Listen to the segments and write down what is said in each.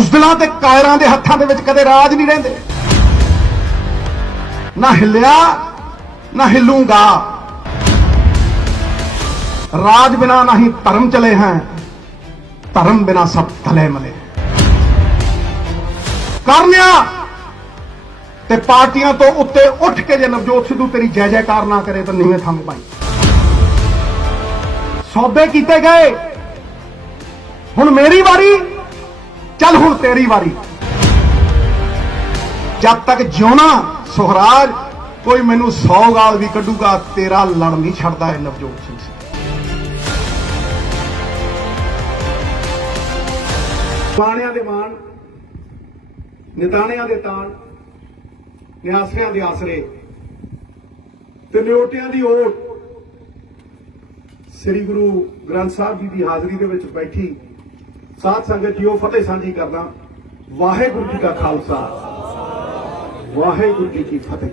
ਬੁਜ਼ਦਲਾਂ ਤੇ ਕਾਇਰਾਂ ਦੇ ਹੱਥਾਂ ਦੇ ਵਿੱਚ ਕਦੇ ਰਾਜ ਨਹੀਂ ਰਹਿੰਦੇ। ਨਾ ਹਿੱਲਿਆ ਨਾ ਹਿੱਲੂੰਗਾ। राज बिना नहीं धर्म चले हैं, धर्म बिना सब तले मले। करनिया ते पार्टियां तो उत्ते उठ के जे नवजोत सिद्धू तेरी जय जयकार ना करे तो नीवें थम पाई। सौदे कीते गए, हुण मेरी वारी, चल हुण तेरी वारी। जब तक जिउना सुखराज कोई मैनू 100 गाल भी कड्डूगा, तेरा लड़ नहीं छड़दा है नवजोत सिंह। माणिया दे मान, निताणिया दे ताण, निआसरिया दे आसरे ते निओटिया दी ओट श्री गुरु ग्रंथ साहब जी की हाजरी दे विच बैठी साध संगत जीओ फतेह सांझी करदा। वाहेगुरू जी का खालसा, वाहेगुरू जी की फतेह।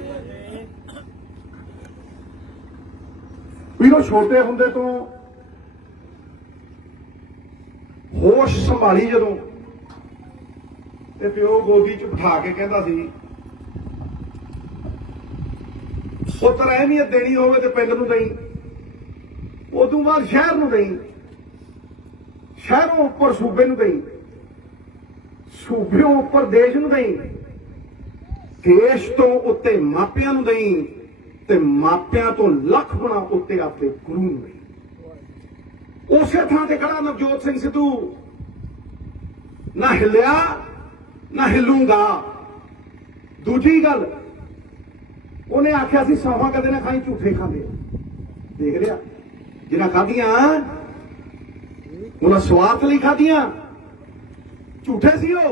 ਵੀਰੋ ਛੋਟੇ ਹੁੰਦੇ ਤੋਂ ਹੋਸ਼ ਸੰਭਾਲੀ ਜਦੋਂ ਤੇ ਪਿਓ ਗੋਦੀ 'ਚ ਬਿਠਾ ਕੇ ਕਹਿੰਦਾ ਸੀ ਪੁੱਤਰ ਅਹਿਮੀਅਤ ਦੇਣੀ ਹੋਵੇ ਤੇ ਪਿੰਡ ਨੂੰ ਦੇਈ, ਉਦੋਂ ਬਾਅਦ ਸ਼ਹਿਰ ਨੂੰ ਦੇਈ, ਸ਼ਹਿਰੋਂ ਉੱਪਰ ਸੂਬੇ ਨੂੰ ਦੇਈ, ਸੂਬਿਓਂ ਉੱਪਰ ਦੇਸ਼ ਨੂੰ ਦੇਈ, ਦੇਸ਼ ਤੋਂ ਉੱਤੇ ਮਾਪਿਆਂ ਨੂੰ ਦੇਈ ਤੇ ਮਾਪਿਆਂ ਤੋਂ ਲੱਖ ਗੁਣਾ ਉੱਤੇ ਆਪਣੇ ਗੁਰੂ ਨੂੰ ਦੇਈ। ਉਸੇ ਥਾਂ ਤੇ ਖੜਾ ਨਵਜੋਤ ਸਿੰਘ ਸਿੱਧੂ ਨਾ ਹਿੱਲਿਆ ਨਾ ਹਿੱਲੂੰਗਾ। ਦੂਜੀ ਗੱਲ ਉਹਨੇ ਆਖਿਆ ਸੀ ਸੌਹਾਂ ਕਦੇ ਨਾ ਖਾਈ, ਝੂਠੇ ਖਾਂਦੇ। ਦੇਖ ਲਿਆ ਜਿਹਨਾਂ ਖਾਧੀਆਂ ਉਹਨਾਂ ਸਵਾਰਥ ਲਈ ਖਾਧੀਆਂ, ਝੂਠੇ ਸੀ ਉਹ।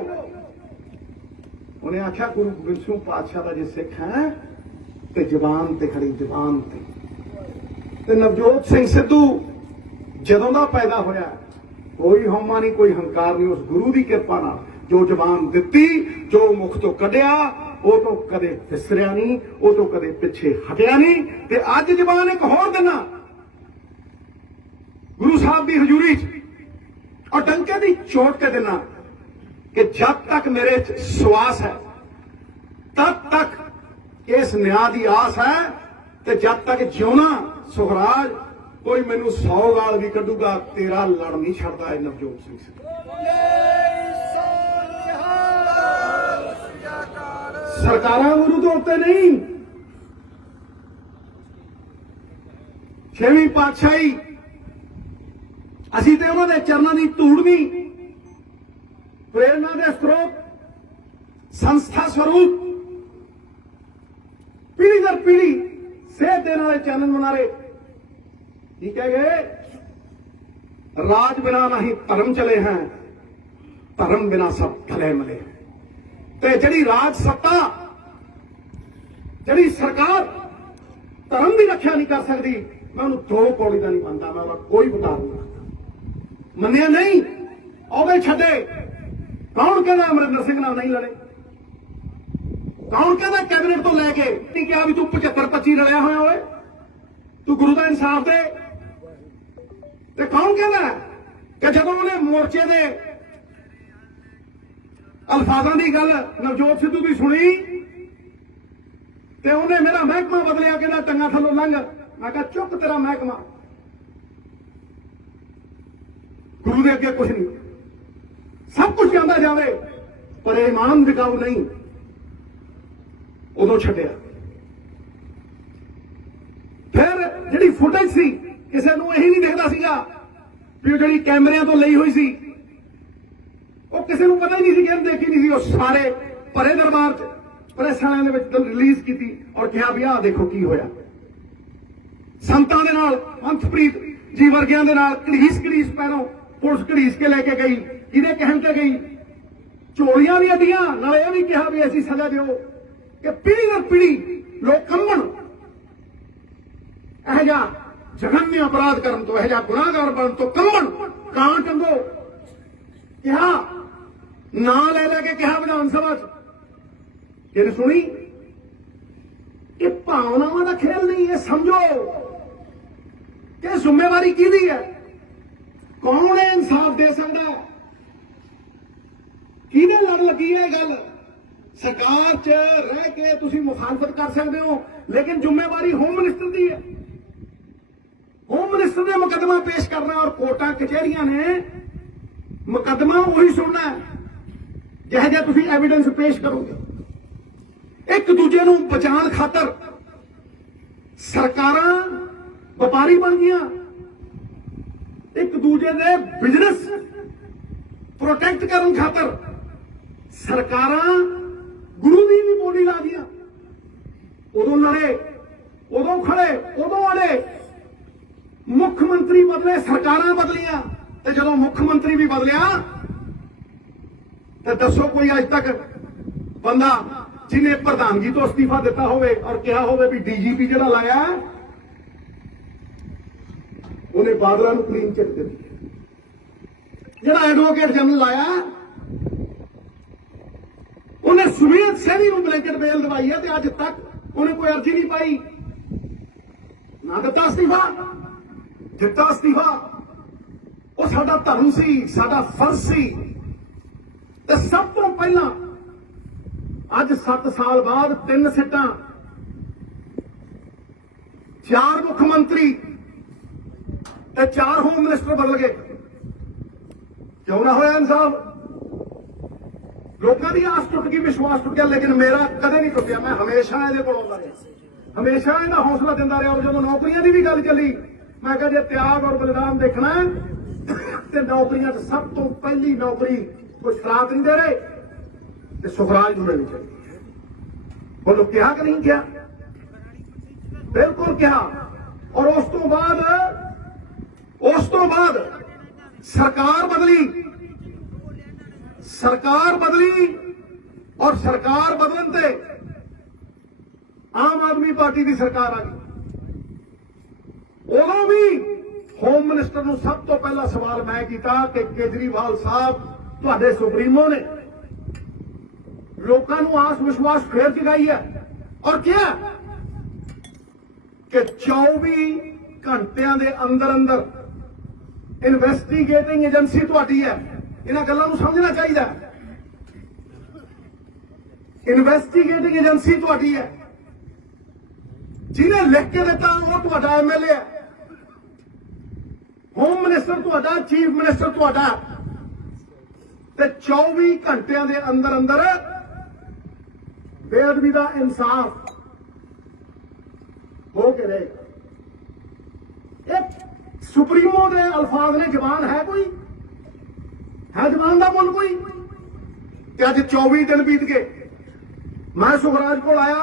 ਉਹਨੇ ਆਖਿਆ ਗੁਰੂ ਗੋਬਿੰਦ ਸਿੰਘ ਪਾਤਸ਼ਾਹ ਦਾ ਜੇ ਸਿੱਖ ਹੈ ਤੇ ਜ਼ਬਾਨ ਤੇ ਖੜੀ, ਜ਼ਬਾਨ ਤੇ ਨਵਜੋਤ ਸਿੰਘ ਸਿੱਧੂ ਜਦੋਂ ਦਾ ਪੈਦਾ ਹੋਇਆ ਕੋਈ ਹਉਮਾ ਨਹੀਂ, ਕੋਈ ਹੰਕਾਰ ਨਹੀਂ। ਉਸ ਗੁਰੂ ਦੀ ਕਿਰਪਾ ਨਾਲ ਜੋ ਜ਼ਬਾਨ ਦਿੱਤੀ, ਜੋ ਮੁਖ ਤੋਂ ਕੱਢਿਆ, ਉਹ ਤੋਂ ਕਦੇ ਵਿਸਰਿਆ ਨਹੀਂ, ਉਹ ਤੋਂ ਕਦੇ ਪਿੱਛੇ ਹਟਿਆ ਨਹੀਂ। ਤੇ ਅੱਜ ਜ਼ਬਾਨ ਇੱਕ ਹੋਰ ਦਿਨਾ ਗੁਰੂ ਸਾਹਿਬ ਦੀ ਹਜ਼ੂਰੀ 'ਚ ਔਰ ਡੰਕੇ ਦੀ ਚੋਟ ਤੇ ਦਿਨਾ ਕਿ ਜਦ ਤੱਕ ਮੇਰੇ 'ਚ ਸਵਾਸ ਹੈ ਤਦ ਤੱਕ ਇਸ ਨਿਆਂ ਦੀ ਆਸ ਹੈ ਤੇ ਜਦ ਤੱਕ ਜਿਉਣਾ ਸੁਖਰਾਜ ਕੋਈ ਮੈਨੂੰ 100 ਗਾਲ ਵੀ ਕੱਢੂਗਾ, ਤੇਰਾ ਲੜ ਨਹੀਂ ਛੱਡਦਾ ਹੈ ਨਵਜੋਤ ਸਿੰਘ ਸਿੱਧੂ। ਸਰਕਾਰਾਂ ਗੁਰੂ ਤੋਂ ਉੱਤੇ ਨਹੀਂ। 6ਵੀਂ ਪਾਤਸ਼ਾਹੀ ਅਸੀਂ ਤੇ ਉਹਨਾਂ ਦੇ ਚਰਨਾਂ ਦੀ ਧੂੜ ਨਹੀਂ, ਪ੍ਰੇਰਨਾ ਦੇ ਸਰੋਤ, ਸੰਸਥਾ ਸਰੂਪ, पीढ़ी दर पीढ़ी सेहत देने वाले चैनल मुनारे की कह गए, राज बिना नहीं धर्म चले हैं, धर्म बिना सब भले मले। ते जड़ी राज सत्ता, जड़ी सरकार धर्म की रक्षा नहीं कर सकती, मैं उन्हें 2 पौड़ी का नहीं मानता, मैं उन्हें कोई बता दूंगा। मनिया नहीं आवे छे, कौन कहना अमरिंदर सिंह नाल नहीं लड़े? कौन कहता कैबिनेट तो लैके नहीं क्या भी तू 75-25 लड़िया होया होए, तू गुरु का इंसाफ दे? ते कौन कहता कि जब उन्हें मोर्चे दे अल्फाजां दी गल नवजोत सिद्धू की सुनी ते उन्हें मेरा महकमा बदलिया, कहना टंगा थल्लों लंघ। मैं कहा चुप तेरा महकमा, गुरु दे अगे कुछ नहीं, सब कुछ आंदा जावे पर ईमान विकाऊ नहीं। उदों छड्डिया। फिर जिहड़ी फुटेज सी किसी नूं यही नहीं दिखदा सीगा भी वो जिहड़ी कैमरिਆਂ ਤੋਂ ਲਈ ਹੋਈ ਸੀ ਉਹ ਕਿਸੇ ਨੂੰ पता ही नहीं सी, कि देखी नहीं सी। ਉਹ ਸਾਰੇ ਭਰੇ ਦਰਬਾਰ 'ਚ ਪ੍ਰੈਸ ਵਾਲਿਆਂ ਦੇ ਵਿੱਚ ਰਿਲੀਜ਼ ਕੀਤੀ ਔਰ ਕਿਹਾ ਵੀ ਆਹ ਦੇਖੋ ਕੀ ਹੋਇਆ। ਸੰਤਾਂ ਦੇ ਨਾਲ ਪੰਥਪ੍ਰੀਤ ਜੀ ਵਰਗਿਆਂ ਦੇ ਨਾਲ ਘੜੀਸ ਪੈਰੋਂ ਪੁਲਿਸ ਘੜੀਸ ਕੇ ਲੈ ਕੇ ਗਈ। ਇਹਦੇ ਕਹਿਣ ਤੇ ਗਈ, ਝੋਲੀਆਂ ਵੀ ਅੱਡੀਆਂ, ਨਾਲੇ ਇਹ ਵੀ ਕਿਹਾ ਵੀ ਅਸੀਂ ਸਜ਼ਾ ਦਿਓ कि पीढ़ी दर पीढ़ी लोग कंबन एह जघन्य अपराध करन तो, एह गुनाहगार बन तो कंबन कां टंगो। कहा ना ले लैके कहा विधान सभा कि सुनी, ये भावनावां दा खेल नहीं, ये समझो कि जिम्मेवारी किहदी है, कौन है इंसाफ दे सकता है, किहदे लगी है गल सरकार च रह के तुसी मुखालफत कर सकते हो, लेकिन जिम्मेवारी होम मिनिस्टर की है। होम मिनिस्टर ने मुकदमा पेश करना और कोर्टां कचहरियां ने मुकदमा वही सुनना है जिह जिहा तुसी एविडेंस पेश करोगे। एक दूजे नूं बचाण खातर सरकारां व्यापारी बन गईयां, एक दूजे दे बिजनेस प्रोटेक्ट करन खातर सरकारां गुरु दी भी बोली ला दियां। उदों लड़े, उदों खड़े, उदों अड़े, मुख मंत्री बदले, सरकारां बदलियां, ते जदों मुख मंत्री भी बदलिया तो दसो कोई अज तक बंदा जिन्हें प्रधानगी तो अस्तीफा दिता होवे और कहा होवे भी डीजीपी जिहड़ा लाया उन्हें बादलों नूं क्लीन चिट दी, जिहड़ा एडवोकेट जनरल लाया उन्हें सुमेध सैनी नूं ब्लैंकेट बेल दवाई है, अज तक उन्हें कोई अर्जी नहीं पाई, ना दिता अस्तीफा। दिता अस्तीफा वो साडा धर्म सी, साडा फर्ज सी। ते सब तो पहला अज 7 साल बाद 3 सीटां, 4 मुख मंत्री ते 4 होम मिनिस्टर बदल गए। क्यों ना होया इंसाफ? लोगों की आस टुट गई, विश्वास टुट गया, लेकिन मेरा कदे नहीं टुटिया। मैं हमेशा ये बोलता रहा, हमेशा इहदा हौसला दिंदा रहा। और जो नौकरियां की भी गल चली, मैं कहा जे त्याग और बलिदान देखना है तो नौकरियां सब तो पहली नौकरी कोई शराब नहीं दे रहे तो सुखराज नूं मिलनी चाहिए। बोलो क्या कि नहीं क्या? बिल्कुल क्या। और उस तो बाद सरकार बदली, सरकार बदली और सरकार बदलन ते आम आदमी पार्टी की सरकार आ गई। उदों भी होम मिनिस्टर नूं सब तो पहला सवाल मैं किया कि केजरीवाल साहब तुहाडे सुप्रीमो ने लोगों को आस विश्वास फिर जगाई है और क्या कि 24 घंटिया के अंदर अंदर इन्वेस्टिगेटिंग एजेंसी तुहाडी है। इन्हां गल्लां नूं समझना चाहिए। इन्वेस्टिगेटिंग एजेंसी तुहाडी है, जिन्हें लिख के दिता वो तुहाडा एमएलए है, होम मिनिस्टर तुहाडा, चीफ मिनिस्टर तुहाडा, ते 24 घंटिया के अंदर अंदर बेअदबी का इंसाफ हो के रहेगा। एक सुप्रीमो के अल्फाज ने जबान है कोई? है जबान का मुल कोई? अज 24 दिन बीत गए। मैं सुखराज को आया,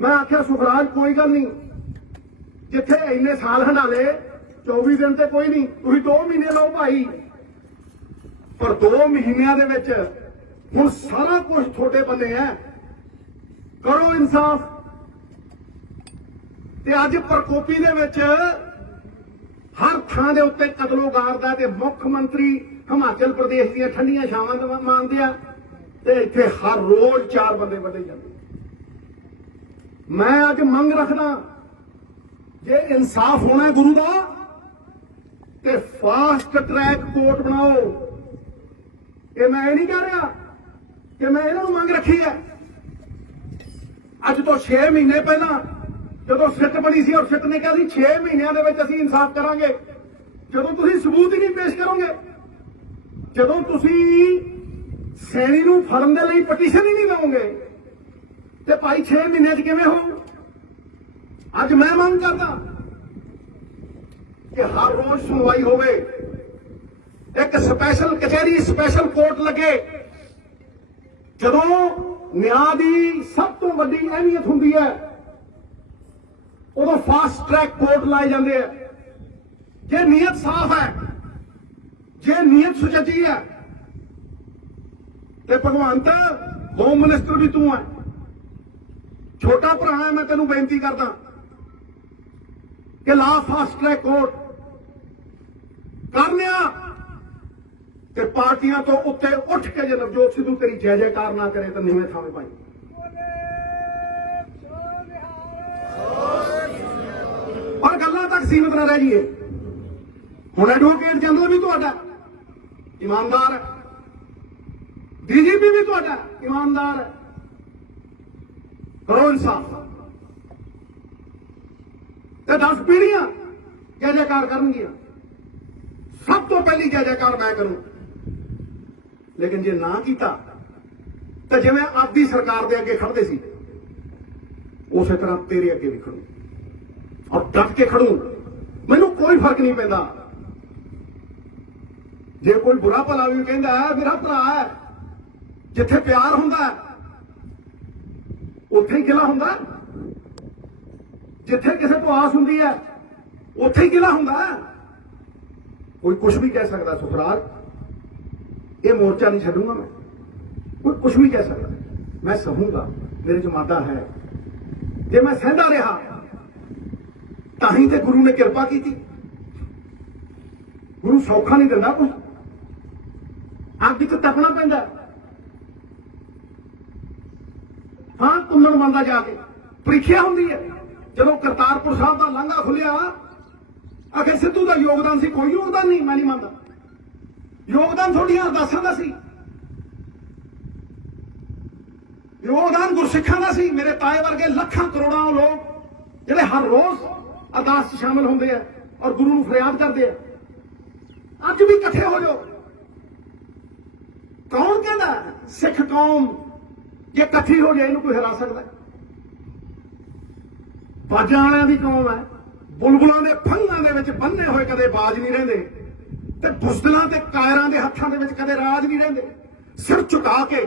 मैं आख्या सुखराज कोई गल नहीं, जिथे इन्ने साल हंडाले 24 दिन तो कोई नहीं, तुसीं 2 महीने लो भाई, पर 2 महीनों के हुण सारा कुछ छोटे बने है, करो इंसाफ। ते अज प्रकोपी दे विच हर थां दे उत्ते कतलो गारदा ते मुख मंत्री हिमाचल प्रदेश दी ठंडियां छावां मानदे आ ते इत्थे हर रोज 4 बंदे वधे जांदे। मैं अज मंग रखदा जे इंसाफ होना गुरु दा ते फास्ट ट्रैक कोर्ट बनाओ। ये मैं नहीं कह रहा कि मैं इन्होंने मंग रखी है। अज तो 6 महीने पहला जो सिट बनी सी और सिट ने कहा 6 महीनों के असीं इंसाफ करांगे, जदों तुसीं सबूत ही नहीं पेश करोगे, जदों तुसीं सैनी नूं फड़न दे लई पटीशन ही नहीं दोगे तो भाई 6 महीने च किवें हो? अज मैं मांग करदा कि हर रोज सुनवाई होवे, एक स्पैशल कचहरी, स्पैशल कोर्ट लगे। जदों न्याय की सब तो वड्डी अहमियत हुंदी है उदों फास्ट ट्रैक कोर्ट लाए जाते हैं। जे नीयत साफ है, जे नीयत सुचजी है तो भगवंत होम मिनिस्टर भी तू है, छोटा भरा है, मैं तेनों बेनती करदा कि ला फास्ट ट्रैक कोर्ट करने कि पार्टियां तो उत्ते उठ के जे नवजोत सिद्धू तेरी जय जयकार ना करे तो नीवें थावे पाई। और गल्लां तक सीमित ना रह जाइए। हुण एडवोकेट जनरल भी तुहाडा ईमानदार है, डीजीपी भी तुहाडा ईमानदार है, करो इंसाफ। ते 10 पीढ़ियां जय जयकार करनगियां, सब तो पहली जय जयकार मैं करूं। लेकिन जे ना कीता तो जिवें आपदी सरकार दे अगे खड़दे सी उस तरह तेरे अगे भी खड़ू और डट के खड़ू। मैनू कोई फर्क नहीं पैंदा जे कोई बुरा भला भी कहंदा है मेरा भरा है, जिथे प्यार हुंदा है उत्थे ही गिला हुंदा है, जिथे किसी को आस हुंदी है उत्थे ही गिला हुंदा है। कोई कुछ भी कह सकता सुखराज, ये मोर्चा नहीं छड्डूंगा मैं, कोई कुछ भी कह सकता, मैं सहूंगा, मेरे च मादा है। जे मैं सहंदा रहा ताही ते गुरु ने कृपा की थी। गुरु सौखा नहीं दिंदा कुछ, अग च तपना पैंदा। हां कुंदन मंदा जाके प्रीखिया हुंदी है। जदों करतारपुर साहब का लांघा खुलिया आखिर सिद्धू का योगदान सी, कोई योगदान नहीं, मैं नहीं मानता। योगदान थोड़ियां अरदासां दा सी, योगदान गुरसिखां दा सी। मेरे ताए वर्गे लखां करोड़ां लोग जिहड़े हर रोज अरदास च शामिल होंदे आ और गुरु नूं फरियाद करदे आ। अज भी इकट्ठे हो जाओ। कौन कहंदा सिख कौम जे इकट्ठी हो जाए इहनूं कोई हरा सकदा? बाजां वालियां दी कौम है, बुलबुलां दे फंगां दे विच बन्ने होए कदे बाज नहीं रहिंदे ते बुज़दिलां ते कायरां दे हत्थां दे विच कदे राज नहीं रहिंदे। सिर झुका के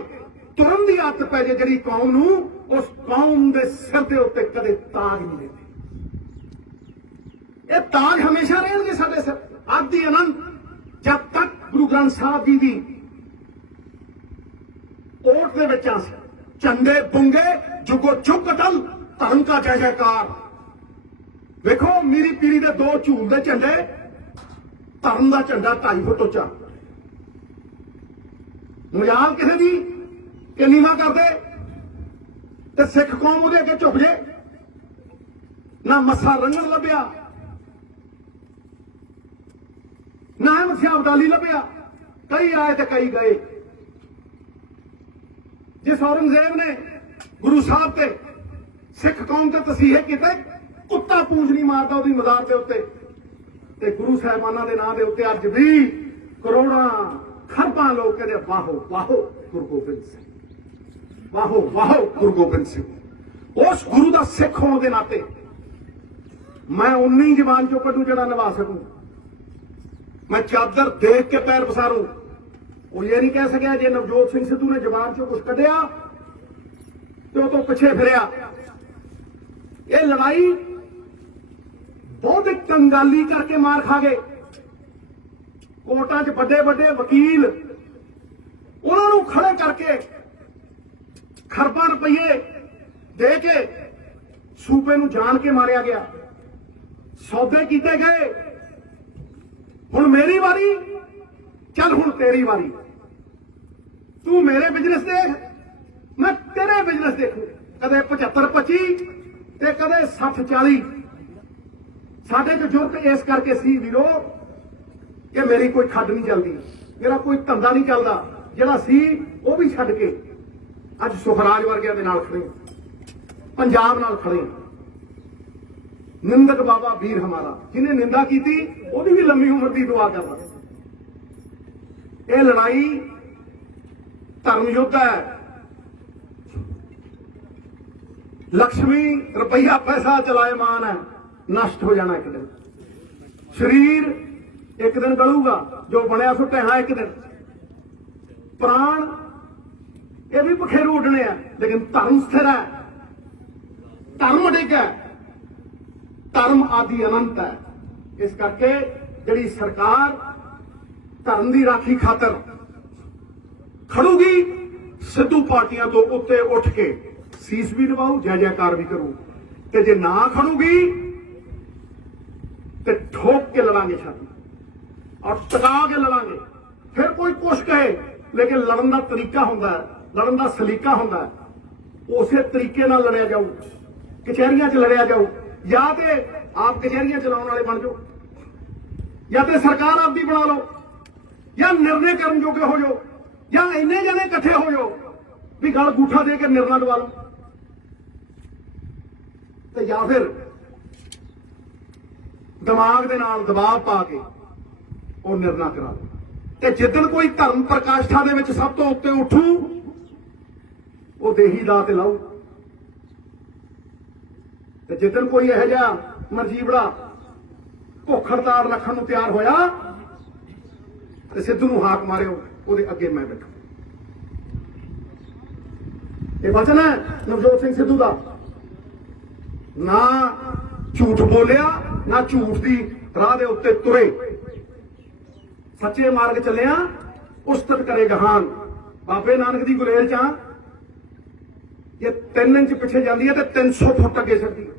तुरन दी आदत पै जे जिहड़ी कौम नूं, उस कौम दे सिर दे उत्ते कदे ताज नहीं रहिंदे। ये ताज हमेशा रहणगे साडे सिर आदि अनंत, जब तक गुरु ग्रंथ साहिब जी दी ओट दे विच आं। झंडे बुंगे जुगो चुक अटल, धर्म का जय जयकार। देखो मेरी पीढ़ी दे 2 झूल दे झंडे, धर्म का झंडा 2.5 फुट उच्चा। मजाल किसी दी कि नीवा कर दे ते सिख कौम उहदे अगे झुक जे, ना मस्सा रंगण लभ्या, ना मथिया अबदाली लभ्या। कई आए ते कई गए। जिस औरंगजेब ने गुरु साहब ते सिख कौम ते तसीहे कीते, कुत्ता पूंछ नहीं मारदा उहदी मदार दे उत्ते, ते गुरु साहिबाना दे नां दे उत्ते अज भी करोड़ां खरबां लोग कहते वाहो वाहो गुरु गोबिंद सिंह, वाहो वाहो गुरु गोबिंद सिंह। उस गुरु दा सिख होने दे नाते मैं उन्नी जबान चो कड्डू जड़ा निभा सकूं। मैं चादर देख के पैर पसारूं। वो ये नहीं कह सकिया जे नवजोत सिंह सिद्धू ने जबान चो कुछ कढ़िया तो पिछे फिरिया। ये लड़ाई बहुत कंगाली करके मार खा गए। कोर्टां च बड़े बड़े वकील उन्होंने खड़े करके खरबां रुपये दे के सूबे नूं जान के मारिया गया। सौदे कीते गए। हुण मेरी वारी, चल हुण तेरी वारी। तू मेरे बिजनेस देख, मैं तेरे बिजनेस देखूं। कदे 75-25 ते कदे 60-40। साडे च जुर्त इस करके सी वीरो कि मेरी कोई खड्ड नहीं चलती, मेरा कोई धंधा नहीं चलता। जिहड़ा सी वो भी छड्ड के अज सुखराज वर्गिਆਂ दे नाल खड़े, पंजाब नाल खड़े। निंदक बाबा वीर हमारा, जिन्हें निंदा की थी ओदी भी लंबी उम्र की दुआ करना। यह लड़ाई धर्म युद्ध है। लक्ष्मी रुपया पैसा चलायमान है, नष्ट हो जाना एक दिन। शरीर एक दिन गलूगा, जो बनया सो ढहा एक दिन। प्राण ये भी पखेरू उडने हैं, लेकिन धर्म स्थिर है, धर्म अडिग है, धर्म आदि अनंत है। इस करके जिहड़ी सरकार धर्म की राखी खातर खड़ूगी, सिद्धू पार्टियां तो उत्ते उठ के सीस भी निभाऊ, जय जयकार भी करूं। ते जे ना खड़ूगी ते ठोक के लड़ांगे छाती और टका के लड़ांगे। फिर कोई कुछ कहे, लेकिन लड़न का तरीका हुंदा है, लड़न का सलीका हुंदा है। उसे तरीके नाल लड़िया जाऊ, कचहरियां च लड़िया जाऊ। या ते आप कचहरियां चलाने वाले बन जाओ, या ते सरकार आपदी बना लो, या निर्णय करन जोगे हो जाओ। ਜਾਂ ਇੰਨੇ ਜਣੇ ਇਕੱਠੇ ਹੋ ਜਾਓ ਵੀ ਗਲ ਗੂਠਾ ਦੇ ਕੇ ਨਿਰਣਾ ਦਵਾ ਲਓ, ਤੇ ਜਾਂ ਫਿਰ ਦਿਮਾਗ ਦੇ ਨਾਲ ਦਬਾਅ ਪਾ ਕੇ ਉਹ ਨਿਰਣਾ ਕਰਾ ਲਓ। ਤੇ ਜਿੱਦਣ ਕੋਈ ਧਰਮ ਪ੍ਰਕਾਸ਼ਠਾ ਦੇ ਵਿੱਚ ਸਭ ਤੋਂ ਉੱਤੇ ਉੱਠੂ ਉਹ ਦੇਹੀ ਦਾਅ ਤੇ ਲਾਊ, ਤੇ ਜਿੱਦਣ ਕੋਈ ਇਹੋ ਜਿਹਾ ਮਰਜੀਵੜਾ ਭੁੱਖ ਹੜਤਾਲ ਰੱਖਣ ਨੂੰ ਤਿਆਰ ਹੋਇਆ ਤੇ ਸਿੱਧੂ ਨੂੰ ਹਾਕ ਮਾਰਿਓ, ਉਹਦੇ ਅੱਗੇ ਮੈਂ ਬੈਠਾ। ਇਹ ਵਚਨ ਹੈ ਨਵਜੋਤ ਸਿੰਘ ਸਿੱਧੂ ਦਾ। ਨਾ ਝੂਠ ਬੋਲਿਆ, ਨਾ ਝੂਠ ਦੀ ਰਾਹ ਦੇ ਉੱਤੇ ਤੁਰੇ, ਸੱਚੇ ਮਾਰਗ ਚੱਲਿਆ, ਉਸਤਤ ਕਰੇ ਜਹਾਨ। ਬਾਬੇ ਨਾਨਕ ਦੀ ਗੁਲੇਲ ਚ ਇਹ 3 ਇੰਚ ਪਿੱਛੇ ਜਾਂਦੀ ਹੈ ਤੇ 300 ਫੁੱਟ ਅੱਗੇ ਛੱਡਦੀ ਹੈ।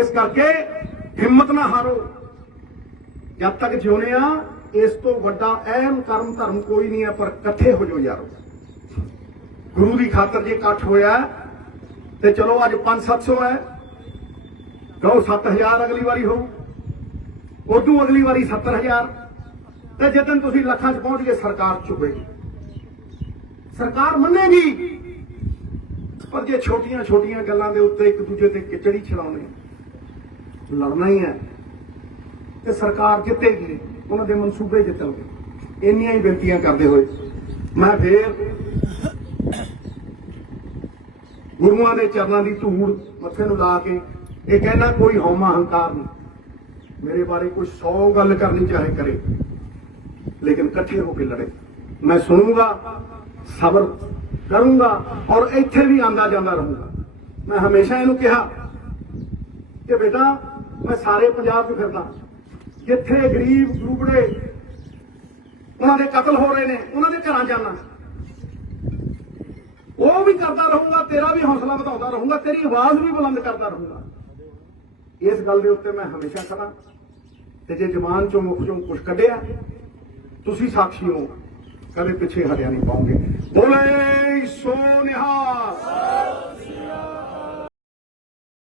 ਇਸ ਕਰਕੇ ਹਿੰਮਤ ਨਾ ਹਾਰੋ, ਜਦ ਤੱਕ ਜਿਉਨੇ ਆ। ਇਸ ਤੋਂ ਵੱਡਾ ਅਹਿਮ ਕਰਮ ਧਰਮ ਕੋਈ ਨਹੀਂ ਹੈ, ਪਰ ਇਕੱਠੇ ਹੋ ਜਾਓ ਯਾਰੋ। ਗੁਰੂ ਦੀ ਖਾਤਰ ਜੇ ਇਕੱਠ ਹੋਇਆ ਤੇ ਚਲੋ ਅੱਜ 500-700 ਹੈ, ਕਹੋ 7000 ਅਗਲੀ ਵਾਰੀ ਹੋ, ਉਦੋਂ ਅਗਲੀ ਵਾਰੀ 70000, ਤੇ ਜਦੋਂ ਤੁਸੀਂ ਲੱਖਾਂ 'ਚ ਪਹੁੰਚ ਗਏ ਸਰਕਾਰ ਚੁੱਪੇਗੀ, ਸਰਕਾਰ ਮੰਨੇਗੀ। ਪਰ ਜੇ ਛੋਟੀਆਂ ਛੋਟੀਆਂ ਗੱਲਾਂ ਦੇ ਉੱਤੇ ਇੱਕ ਦੂਜੇ ਤੇ ਕਿਚੜੀ ਚਲਾਉਣੇ, ਲੜਨਾ ਹੀ ਹੈ, ਤੇ ਸਰਕਾਰ ਜਿੱਤੇਗੀ, ਉਹਨਾਂ ਦੇ ਮਨਸੂਬੇ ਜਿੱਤਣਗੇ। ਇੰਨੀਆਂ ਹੀ ਬੇਨਤੀਆਂ ਕਰਦੇ ਹੋਏ ਮੈਂ ਫੇਰ ਗੁਰੂਆਂ ਦੇ ਚਰਨਾਂ ਦੀ ਧੂੜ ਮੱਥੇ ਨੂੰ ਲਾ ਕੇ ਇਹ ਕਹਿਣਾ, ਕੋਈ ਹਉਮਾ ਹੰਕਾਰ ਨਹੀਂ। ਮੇਰੇ ਬਾਰੇ ਕੋਈ 100 ਗੱਲ ਕਰਨੀ ਚਾਹੇ ਕਰੇ, ਲੇਕਿਨ ਇਕੱਠੇ ਹੋ ਕੇ ਲੜੇ। ਮੈਂ ਸੁਣੂਗਾ, ਸਬਰ ਕਰੂੰਗਾ, ਔਰ ਇੱਥੇ ਵੀ ਆਂਦਾ ਜਾਂਦਾ ਰਹੂੰਗਾ। ਮੈਂ ਹਮੇਸ਼ਾ ਇਹਨੂੰ ਕਿਹਾ ਕਿ ਬੇਟਾ ਮੈਂ ਸਾਰੇ ਪੰਜਾਬ 'ਚ ਫਿਰਦਾ, ਜਿੱਥੇ ਗਰੀਬ ਗਰੂਬੜੇ ਉਹਨਾਂ ਦੇ ਕਤਲ ਹੋ ਰਹੇ ਨੇ, ਉਹਨਾਂ ਦੇ ਘਰਾਂ ਜਾਣਾ, ਉਹ ਵੀ ਕਰਦਾ ਰਹੂੰਗਾ, ਤੇਰਾ ਵੀ ਹੌਸਲਾ ਵਧਾਉਂਦਾ ਰਹੂੰਗਾ, ਤੇਰੀ ਆਵਾਜ਼ ਵੀ ਬੁਲੰਦ ਕਰਦਾ ਰਹੂੰਗਾ। ਇਸ ਗੱਲ ਦੇ ਉੱਤੇ ਮੈਂ ਹਮੇਸ਼ਾ ਖੜਾ। ਤੇ ਜੇ ਜ਼ਬਾਨ ਚੋਂ ਮੁਖ ਚੋਂ ਕੁਝ ਕੱਢਿਆ, ਤੁਸੀਂ ਸਾਖੀ ਹੋ, ਕਦੇ ਪਿੱਛੇ ਹਟਿਆ ਨਹੀਂ ਪਾਉਂਗੇ। ਬੋਲੇ ਸੋ ਨਿਹਾਲ।